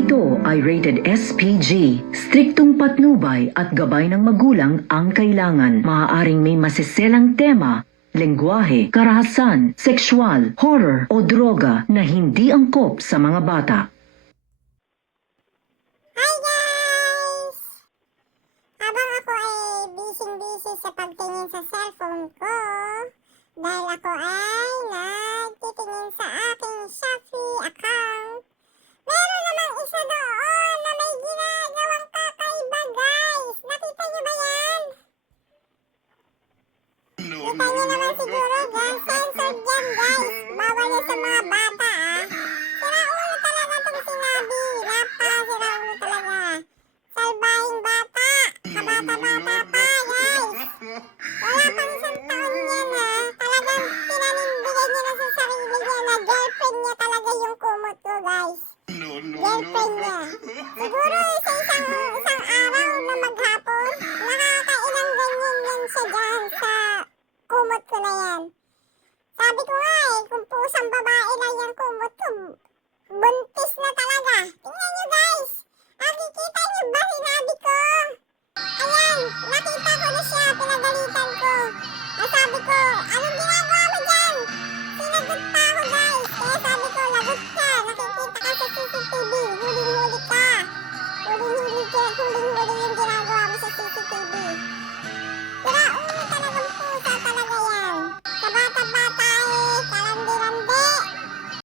ito ay rated SPG. Striktong patnubay at gabay ng magulang ang kailangan. Maaaring may masiselang tema, lengguwahe, karahasan, sexual, horror o droga na hindi angkop sa mga bata. Hi guys! Habang ako ay busy sa pagtingin sa cellphone ko, dahil ako ay nagtitingin sa aking Shopee account, meron namang isa doon na may ginagawang kakaiba guys! Nakita niyo ba yan? Kita niyo naman siguro guys, censored yan guys! Bawal yan sa mga bata ah! Siraulo talaga itong sinabi! Napakasiraulo talaga! Salbahing bata! Kabata-bata pa guys! Wala pang isang taon yan ha! Talagang pinanindigan niya na sa sarili niya na girlfriend niya talaga yung kumot ko guys! Girlfriend niya! Siguro sa isang araw na maghapon, nakakailang ganyan yan siya